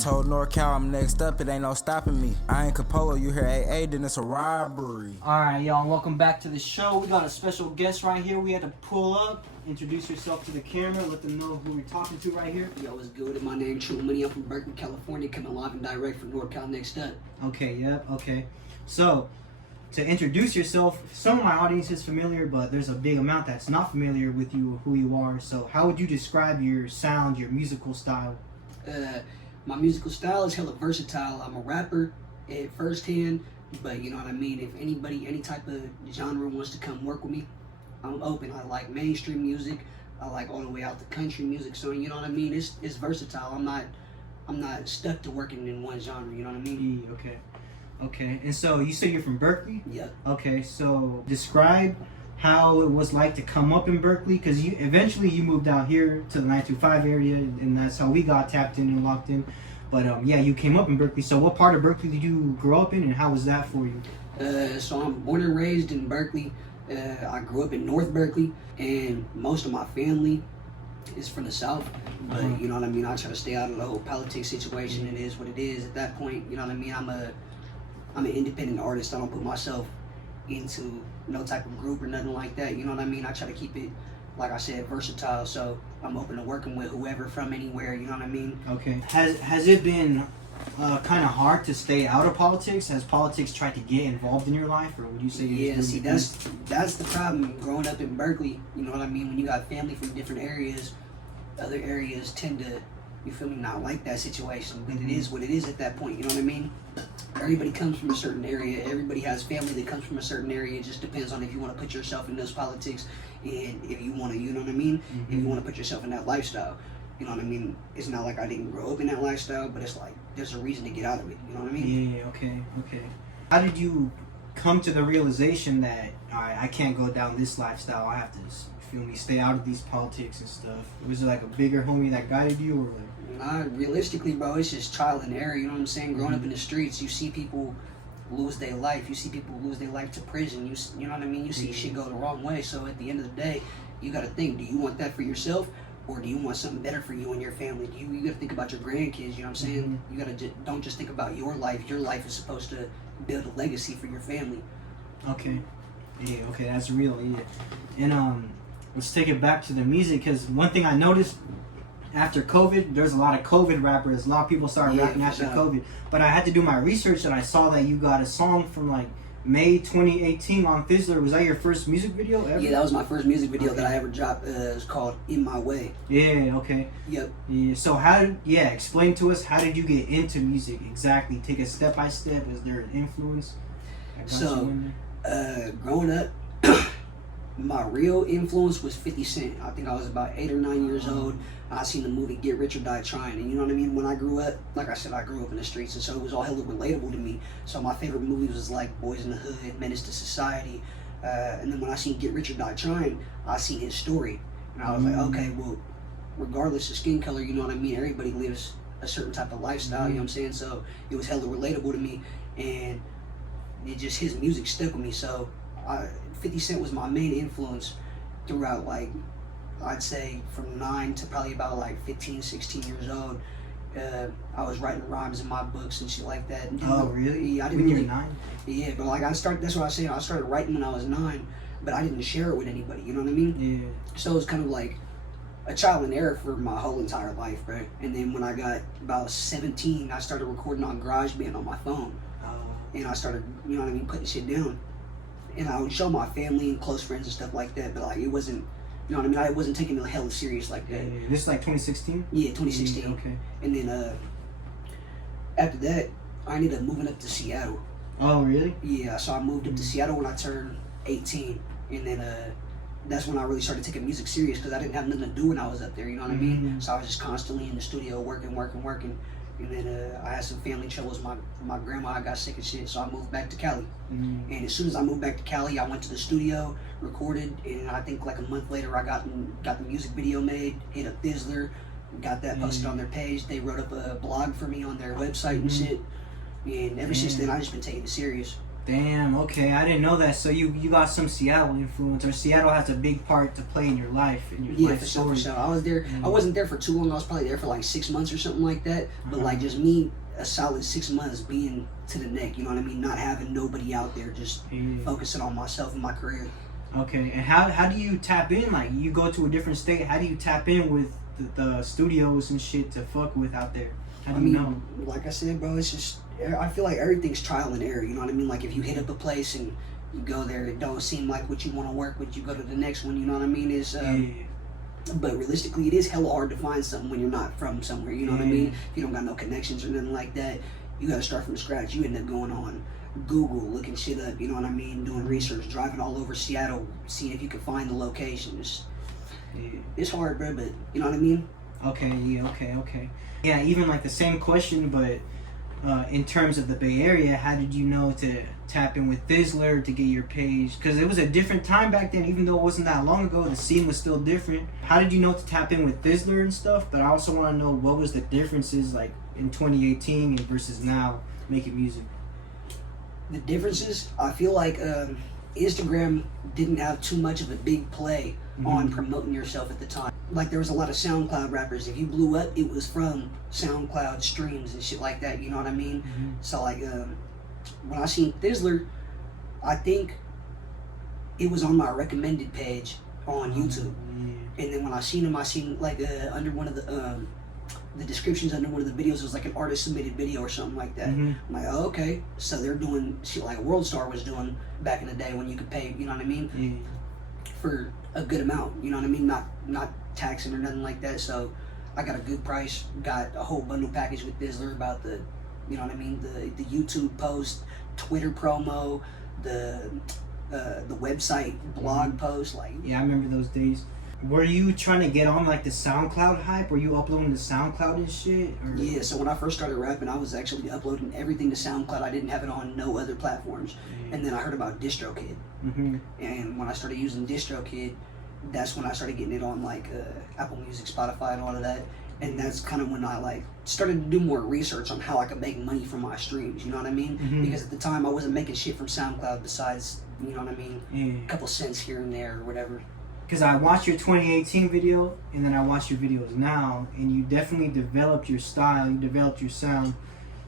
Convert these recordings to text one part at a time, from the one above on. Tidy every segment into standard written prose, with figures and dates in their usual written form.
Told NorCal I'm next up, it ain't no stopping me. I ain't Capolo, you hear AA, then it's a robbery. Alright, y'all, welcome back to the show. We got a special guest right here. We had to pull up, introduce yourself to the camera, let them know who we're talking to right here. Yo, what's good? My name True Money. I'm from Berkeley, California, coming live and direct from NorCal next up. Okay, yep, okay. So, to introduce yourself, some of my audience is familiar, but there's a big amount that's not familiar with you, who you are. So, how would you describe your sound, your musical style? My musical style is hella versatile. I'm a rapper at first hand, but you know what I mean? If anybody, any type of genre wants to come work with me, I'm open. I like mainstream music. I like all the way out to country music. So you know what I mean? It's versatile. I'm not stuck to working in one genre. You know what I mean? Okay. Okay. And so you say you're from Berkeley? Yeah. Okay. So describe how it was like to come up in Berkeley, because you eventually you moved out here to the 925 area, and that's how we got tapped in and locked in. But yeah, you came up in Berkeley. So what part of Berkeley did you grow up in, and how was that for you? So I'm born and raised in Berkeley. I grew up in North Berkeley, and most of my family is from the South. But you know what I mean? I try to stay out of the whole politics situation. It is what it is at that point. You know what I mean? I'm an independent artist. I don't put myself into no type of group or nothing like that. You know what I mean? I try to keep it, like I said, versatile. So I'm open to working with whoever from anywhere. You know what I mean? Okay. Has it been kind of hard to stay out of politics? Has politics tried to get involved in your life, or would you say? Yeah. See, that's the problem. Growing up in Berkeley, you know what I mean? When you got family from different areas, other areas tend to, you feel me, not like that situation. But it is what it is at that point. You know what I mean? Everybody comes from a certain area. Everybody has family that comes from a certain area. It just depends on if you want to put yourself in those politics, and if you want to, you know what I mean? If you want to put yourself in that lifestyle. You know what I mean? It's not like I didn't grow up in that lifestyle, but it's like there's a reason to get out of it. You know what I mean? Yeah, okay. How did you come to the realization that, all right, I can't go down this lifestyle, I have to, feel me, stay out of these politics and stuff? Was it like a bigger homie that guided you, or like? Nah, realistically, bro, it's just trial and error. You know what I'm saying? Growing up in the streets, you see people lose their life. You see people lose their life to prison. You know what I mean? You see shit go the wrong way. So at the end of the day, you got to think, do you want that for yourself, or do you want something better for you and your family? You got to think about your grandkids. You know what I'm saying? You got to don't just think about your life. Your life is supposed to build a legacy for your family. Okay. Yeah, okay, that's real, yeah. And let's take it back to the music, because one thing I noticed after COVID, there's a lot of COVID rappers. A lot of people started rapping after COVID. But I had to do my research, and I saw that you got a song from like May 2018 on Fizzler. Was that your first music video ever? Yeah, that was my first music video that I ever dropped. It's called In My Way. Yeah, okay. Yep. Yeah, so explain to us, how did you get into music exactly? Take it step by step. Is there an influence? So, growing up, my real influence was 50 Cent. I think I was about 8 or 9 years old. I seen the movie Get Rich or Die Trying, and you know what I mean? When I grew up, like I said, I grew up in the streets, and so it was all hella relatable to me. So my favorite movies was like Boys in the Hood, Menace to Society, and then when I seen Get Rich or Die Trying, I seen his story, and I was like, okay, well, regardless of skin color, you know what I mean? Everybody lives a certain type of lifestyle, you know what I'm saying? So it was hella relatable to me, and his music stuck with me. So 50 Cent was my main influence throughout, like, I'd say from 9 to probably about like 15, 16 years old. I was writing rhymes in my books and shit like that. Oh, really? Yeah, I didn't when really. You were 9? Yeah, but like that's what I was saying. I started writing when I was 9, but I didn't share it with anybody. You know what I mean? Yeah. So it was kind of like a trial and error for my whole entire life, right? And then when I got about 17, I started recording on GarageBand on my phone, and I started, you know what I mean, putting shit down. And I would show my family and close friends and stuff like that, but like it wasn't. You know what I mean? I wasn't taking it hella serious like that. Yeah. This is like 2016? Yeah, 2016. Yeah, okay. And then after that, I ended up moving up to Seattle. Oh, really? Yeah, so I moved up to Seattle when I turned 18. And then that's when I really started taking music serious, because I didn't have nothing to do when I was up there, you know what I mean? So I was just constantly in the studio working. And then I had some family troubles. My grandma got sick and shit, so I moved back to Cali. And as soon as I moved back to Cali, I went to the studio, recorded, and I think like a month later, I got the music video made, hit up Fizzler, got that posted on their page. They wrote up a blog for me on their website and shit. And ever since then, I've just been taking it serious. Damn, okay, I didn't know that. So you got some Seattle influence, or Seattle has a big part to play in your life, in your Yeah, life for story. sure. I was there. I wasn't there for too long. I was probably there for like 6 months or something like that. But like just me, a solid 6 months being to the neck. You know what I mean? Not having nobody out there, just focusing on myself and my career. Okay, and how do you tap in? Like, you go to a different state. How do you tap in with the studios and shit to fuck with out there? How do you know? Like I said, bro, it's just, I feel like everything's trial and error. You know what I mean? Like, if you hit up a place and you go there, it don't seem like what you want to work with, you go to the next one. You know what I mean? It's but realistically, it is hella hard to find something when you're not from somewhere. You know what I mean? If you don't got no connections or nothing like that, you got to start from scratch. You end up going on Google, looking shit up. You know what I mean? Doing research, driving all over Seattle, seeing if you can find the locations. It's hard, bro, but you know what I mean? Okay. Yeah, even like the same question, but in terms of the Bay Area, how did you know to tap in with Thizzler to get your page? Because it was a different time back then, even though it wasn't that long ago, the scene was still different. How did you know to tap in with Thizzler and stuff? But I also want to know, what was the differences like in 2018 and versus now making music? The differences, I feel like Instagram didn't have too much of a big play on promoting yourself at the time. Like, there was a lot of SoundCloud rappers. If you blew up, it was from SoundCloud streams and shit like that, you know what I mean? So like, when I seen Thizzler, I think it was on my recommended page on YouTube. And then when I seen him, I seen like under one of the descriptions under one of the videos, it was like an artist submitted video or something like that. I'm like, oh, okay. So they're doing shit like World Star was doing back in the day when you could pay, you know what I mean? For a good amount, you know what I mean? Not taxing or nothing like that. So I got a good price, got a whole bundle package with Thizzler about the, you know what I mean? The YouTube post, Twitter promo, the website blog post, like. Yeah, I remember those days. Were you trying to get on like the SoundCloud hype? Were you uploading to SoundCloud and shit? Or? Yeah, so when I first started rapping, I was actually uploading everything to SoundCloud. I didn't have it on no other platforms. And then I heard about DistroKid. And when I started using DistroKid, that's when I started getting it on like Apple Music, Spotify, and all of that. And that's kind of when I like started to do more research on how I could make money from my streams. You know what I mean? Because at the time I wasn't making shit from SoundCloud besides, you know what I mean, a couple cents here and there or whatever. Because I watched your 2018 video, and then I watched your videos now, and you definitely developed your style, you developed your sound.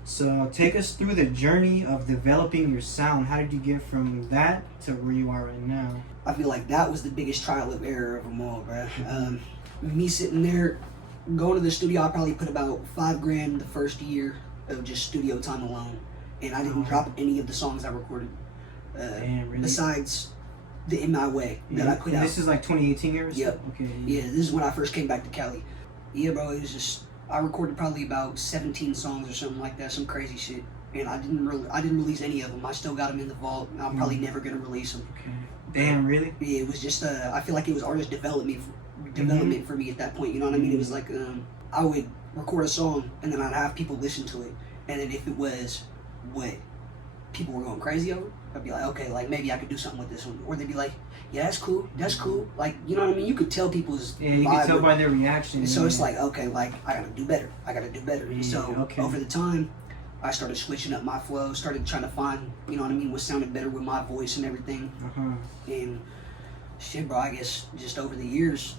So take us through the journey of developing your sound. How did you get from that to where you are right now? I feel like that was the biggest trial and error of them all, bro. Me sitting there, going to the studio, I probably put about $5,000 the first year of just studio time alone. And I didn't drop any of the songs I recorded. Damn, really? Besides the In My Way that I put out. This is like 2018 years? Yep. Okay. Yeah, this is when I first came back to Cali. Yeah, bro, it was just, I recorded probably about 17 songs or something like that, some crazy shit. And I didn't release any of them. I still got them in the vault. I'm probably never gonna release them. Okay. Damn, really? Yeah, it was just, I feel like it was artist development for me at that point. You know what I mean? It was like, I would record a song and then I'd have people listen to it. And then if it was what people were going crazy over, I'd be like, okay, like maybe I could do something with this one. Or they'd be like, yeah, that's cool. Like, you know what I mean? You could tell people's you could tell by their reaction. So it's like, okay, like I gotta do better. Yeah, So over the time, I started switching up my flow, started trying to find, you know what I mean, what sounded better with my voice and everything. And shit, bro, I guess just over the years,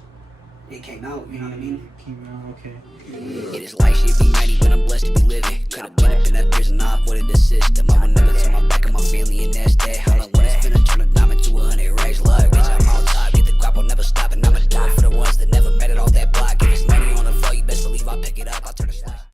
it came out, you know what I mean? Came out, okay. It is like shit be 90 when I'm blessed to be living. Could've been up in that prison, I avoided the system. I would never turn my back on my family, and that's that. How long when it's finna turn a diamond to 100 racks. Like, bitch, I'm on top, get the guap, I'll never stop, and I'ma die for the ones that never met it off that block. If it's money on the floor, you best believe I pick it up.